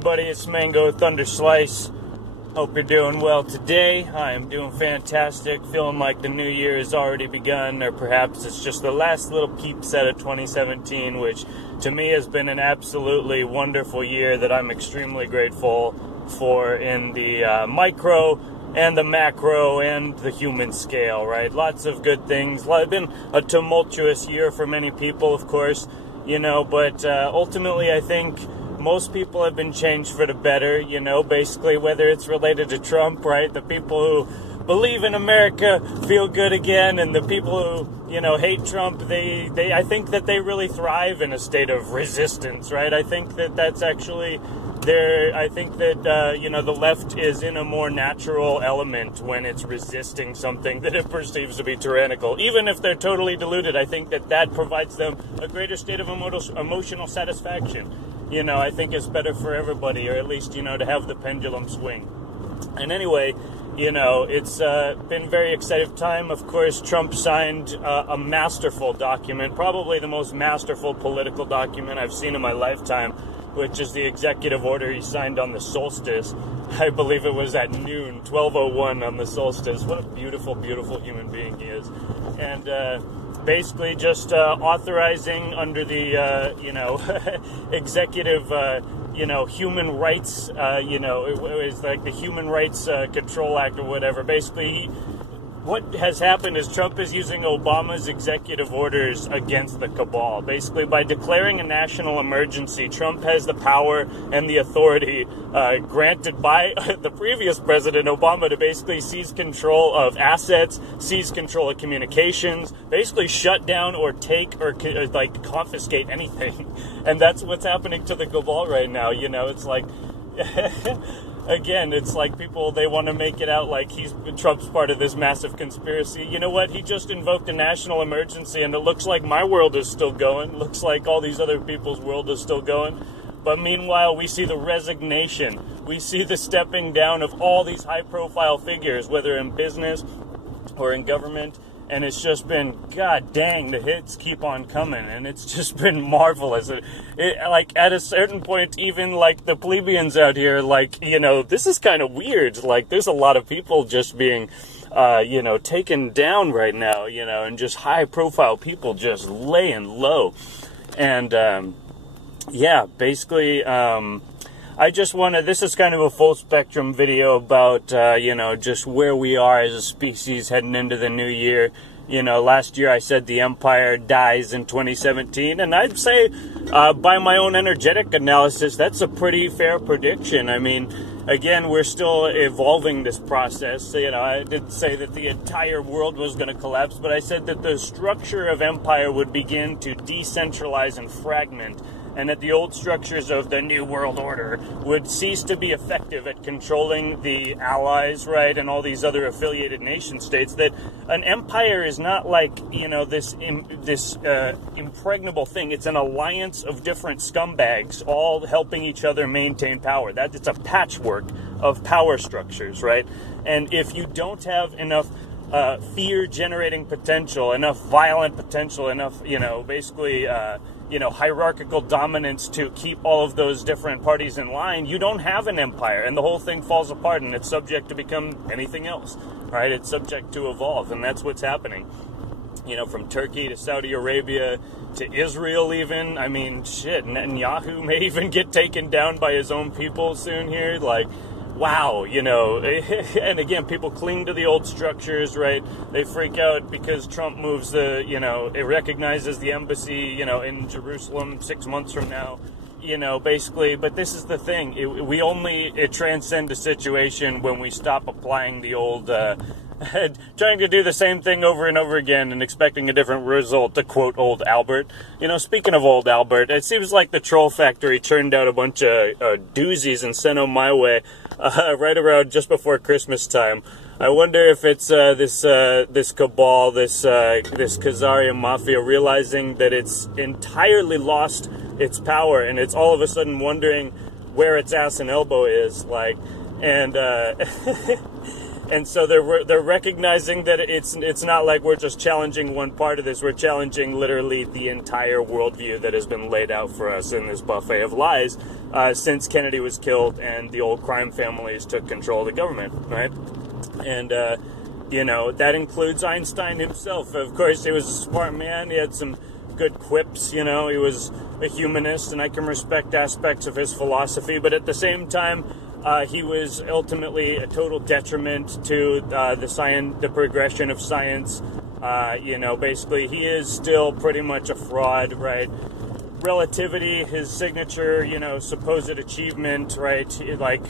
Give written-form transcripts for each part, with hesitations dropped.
everybody, it's Mango Thunder Slice. Hope you're doing well today. I am doing fantastic, feeling like the new year has already begun, or perhaps it's just the last little peep set of 2017, which to me has been an absolutely wonderful year that I'm extremely grateful for in the micro and the macro and the human scale, right? Lots of good things. It's been a tumultuous year for many people, of course, but ultimately I think most people have been changed for the better, basically whether it's related to Trump, right? The people who believe in America feel good again, and the people who, hate Trump, I think that they really thrive in a state of resistance, right? I think that that's actually I think that, the left is in a more natural element when it's resisting something that it perceives to be tyrannical. Even if they're totally deluded, I think that provides them a greater state of emotional satisfaction. I think it's better for everybody, or at least, to have the pendulum swing. And anyway, it's been a very exciting time. Of course, Trump signed a masterful document, probably the most masterful political document I've seen in my lifetime, which is the executive order he signed on the solstice. I believe it was at noon, 12:01 on the solstice. What a beautiful, beautiful human being he is. And basically just authorizing under the, executive, human rights, it was like the Human Rights Control Act or whatever. Basically, what has happened is Trump is using Obama's executive orders against the cabal. Basically, by declaring a national emergency, Trump has the power and the authority granted by the previous president, Obama, to basically seize control of assets, seize control of communications, basically shut down or take or confiscate anything. And that's what's happening to the cabal right now. It's like... Again, it's like people, they want to make it out like Trump's part of this massive conspiracy. You know what? He just invoked a national emergency, and it looks like my world is still going. Looks like all these other people's world is still going. But meanwhile, we see the resignation. We see the stepping down of all these high-profile figures, whether in business or in government. And it's just been, god dang, the hits keep on coming, and it's just been marvelous. Like, at a certain point, even, like, the plebeians out here, like, this is kind of weird. Like, there's a lot of people just being, taken down right now, and just high-profile people just laying low. And, basically, I just this is kind of a full spectrum video about, just where we are as a species heading into the new year. Last year I said the empire dies in 2017, and I'd say, by my own energetic analysis, that's a pretty fair prediction. I mean, again, we're still evolving this process. I didn't say that the entire world was going to collapse, but I said that the structure of empire would begin to decentralize and fragment, and that the old structures of the New World Order would cease to be effective at controlling the allies, right, and all these other affiliated nation states. That an empire is not like, this impregnable thing. It's an alliance of different scumbags, all helping each other maintain power. It's a patchwork of power structures, right? And if you don't have enough fear-generating potential, enough violent potential, enough, basically... hierarchical dominance to keep all of those different parties in line, you don't have an empire, and the whole thing falls apart, and it's subject to become anything else, right? It's subject to evolve, and that's what's happening. From Turkey to Saudi Arabia to Israel even. I mean, shit, Netanyahu may even get taken down by his own people soon here, like... Wow, and again, people cling to the old structures, right? They freak out because Trump moves it recognizes the embassy, in Jerusalem 6 months from now, basically. But this is the thing. It transcends a situation when we stop applying the old, trying to do the same thing over and over again and expecting a different result, to quote old Albert. Speaking of old Albert, it seems like the Troll Factory churned out a bunch of doozies and sent them my way right around just before Christmas time. I wonder if it's this cabal, this Khazarian mafia, realizing that it's entirely lost its power, and it's all of a sudden wondering where its ass and elbow is, like, and And so they're recognizing that it's not like we're just challenging one part of this. We're challenging literally the entire worldview that has been laid out for us in this buffet of lies since Kennedy was killed and the old crime families took control of the government, right? And you know, that includes Einstein himself. Of course, he was a smart man. He had some good quips, you know. He was a humanist, and I can respect aspects of his philosophy, but at the same time, he was ultimately a total detriment to the progression of science. You know, basically, he is still pretty much a fraud, right? Relativity, his signature, you know, supposed achievement, right? Like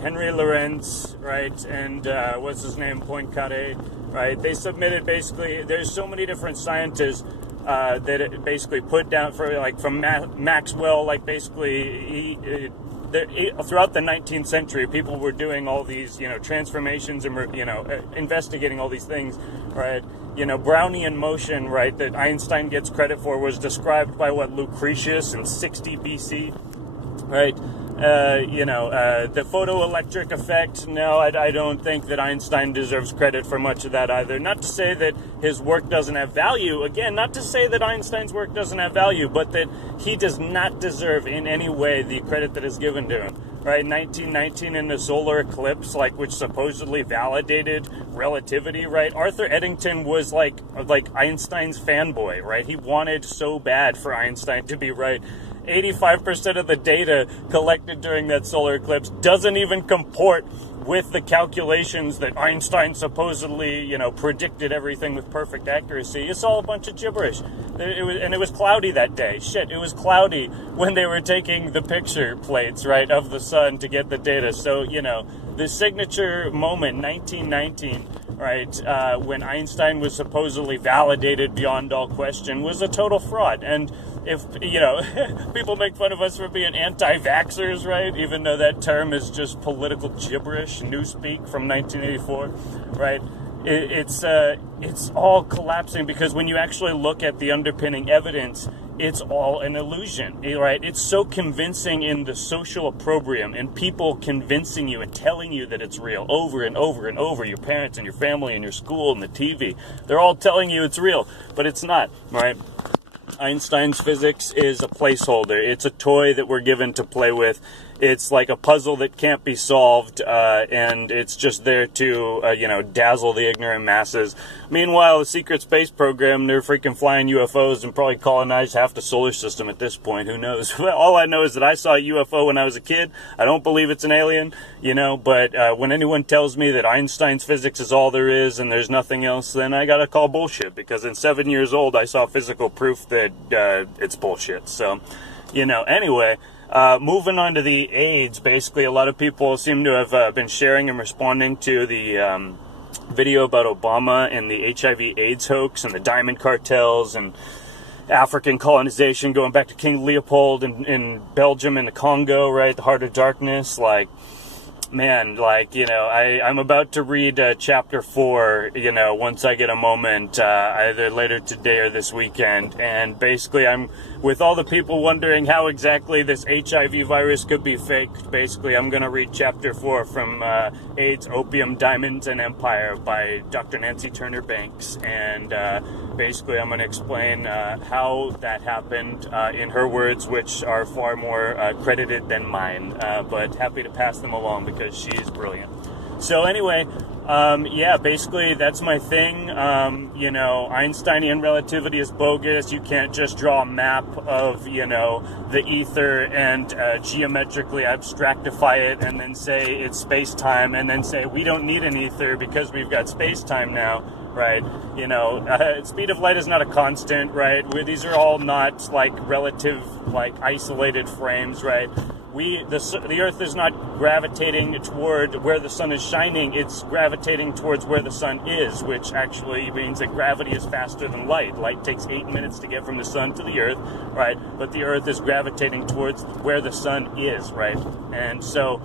Henry Lorentz, right? And what's his name? Poincaré, right? They submitted basically. There's so many different scientists that it basically put down for like from Maxwell, like basically throughout the 19th century, people were doing all these, you know, transformations and, you know, investigating all these things, right? You know, Brownian motion, right, that Einstein gets credit for was described by, Lucretius in 60 BC, right? You know, the photoelectric effect, no, I don't think that Einstein deserves credit for much of that either. Not to say that his work doesn't have value, again, not to say that Einstein's work doesn't have value, but that he does not deserve in any way the credit that is given to him. Right, 1919 in the solar eclipse, like, which supposedly validated relativity, right? Arthur Eddington was like Einstein's fanboy, right? He wanted so bad for Einstein to be right. 85% of the data collected during that solar eclipse doesn't even comport with the calculations that Einstein supposedly, you know, predicted everything with perfect accuracy. It's all a bunch of gibberish. It was cloudy that day. Shit, it was cloudy when they were taking the picture plates, right, of the sun to get the data. So, you know, the signature moment, 1919, right, when Einstein was supposedly validated beyond all question, was a total fraud. And if, you know, people make fun of us for being anti-vaxxers, right, even though that term is just political gibberish, newspeak from 1984, right, it's all collapsing because when you actually look at the underpinning evidence, it's all an illusion, right? It's so convincing in the social opprobrium and people convincing you and telling you that it's real over and over and over. Your parents and your family and your school and the TV, they're all telling you it's real, but it's not, right? Einstein's physics is a placeholder. It's a toy that we're given to play with. It's like a puzzle that can't be solved, and it's just there to, you know, dazzle the ignorant masses. Meanwhile, the secret space program, they're freaking flying UFOs and probably colonized half the solar system at this point. Who knows? Well, all I know is that I saw a UFO when I was a kid. I don't believe it's an alien, you know, but when anyone tells me that Einstein's physics is all there is and there's nothing else, then I gotta call bullshit, because in 7 years old, I saw physical proof that it's bullshit. So, you know, anyway... moving on to the AIDS, basically a lot of people seem to have been sharing and responding to the video about Obama and the HIV AIDS hoax and the diamond cartels and African colonization going back to King Leopold in Belgium and the Congo, right, the Heart of Darkness. Like, man, like, you know, I'm about to read chapter 4, you know, once I get a moment, either later today or this weekend, and basically I'm, with all the people wondering how exactly this HIV virus could be faked, basically I'm going to read chapter 4 from AIDS, Opium, Diamonds, and Empire by Dr. Nancy Turner Banks, and basically I'm going to explain how that happened in her words, which are far more credited than mine, but happy to pass them along because she is brilliant. So anyway, yeah, basically that's my thing. You know, Einsteinian relativity is bogus. You can't just draw a map of, you know, the ether and geometrically abstractify it and then say it's space-time and then say we don't need an ether because we've got space-time now, right? You know, speed of light is not a constant, right? These are all not like relative, like isolated frames, right? The Earth is not gravitating toward where the sun is shining, it's gravitating towards where the sun is, which actually means that gravity is faster than light. Light takes 8 minutes to get from the sun to the Earth, right? But the Earth is gravitating towards where the sun is, right? And so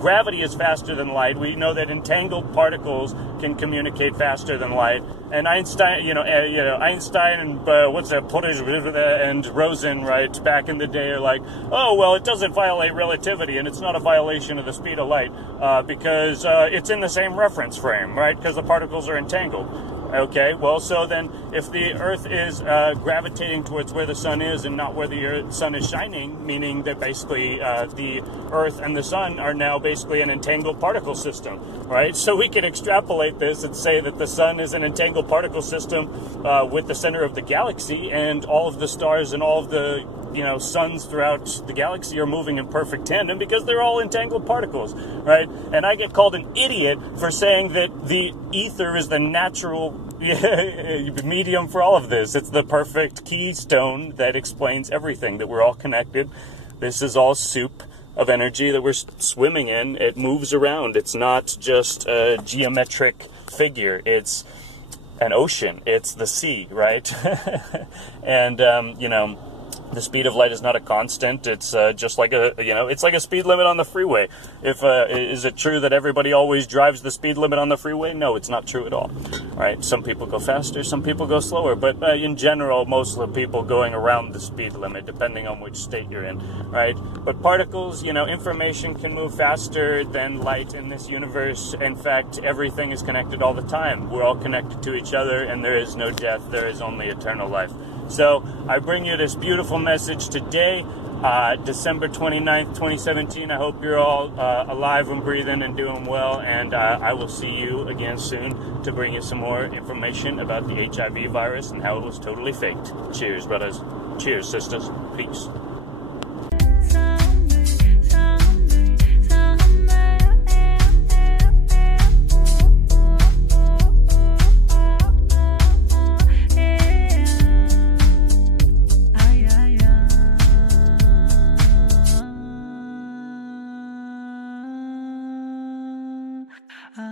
gravity is faster than light. We know that entangled particles can communicate faster than light. And Einstein, Einstein and Porter and Rosen, right, back in the day are like, oh, well, it doesn't violate relativity, and it's not a violation of the speed of light because it's in the same reference frame, right? Because the particles are entangled. Okay, well, so then if the Earth is gravitating towards where the sun is and not where the sun is shining, meaning that basically the Earth and the sun are now basically an entangled particle system, right? So we can extrapolate this and say that the sun is an entangled particle system with the center of the galaxy, and all of the stars and all of the suns throughout the galaxy are moving in perfect tandem because they're all entangled particles, right? And I get called an idiot for saying that the ether is the natural medium for all of this. It's the perfect keystone that explains everything, that we're all connected. This is all soup of energy that we're swimming in. It moves around. It's not just a geometric figure. It's an ocean. It's the sea, right? And, the speed of light is not a constant. It's just like it's like a speed limit on the freeway. Is it true that everybody always drives the speed limit on the freeway? No, it's not true at all. All right, some people go faster, some people go slower, but in general, most of the people going around the speed limit, depending on which state you're in, right? But particles, information can move faster than light in this universe. In fact, everything is connected all the time. We're all connected to each other, and there is no death. There is only eternal life. So I bring you this beautiful message today, December 29th, 2017. I hope you're all alive and breathing and doing well, and I will see you again soon to bring you some more information about the HIV virus and how it was totally faked. Cheers, brothers. Cheers, sisters. Peace. Ah.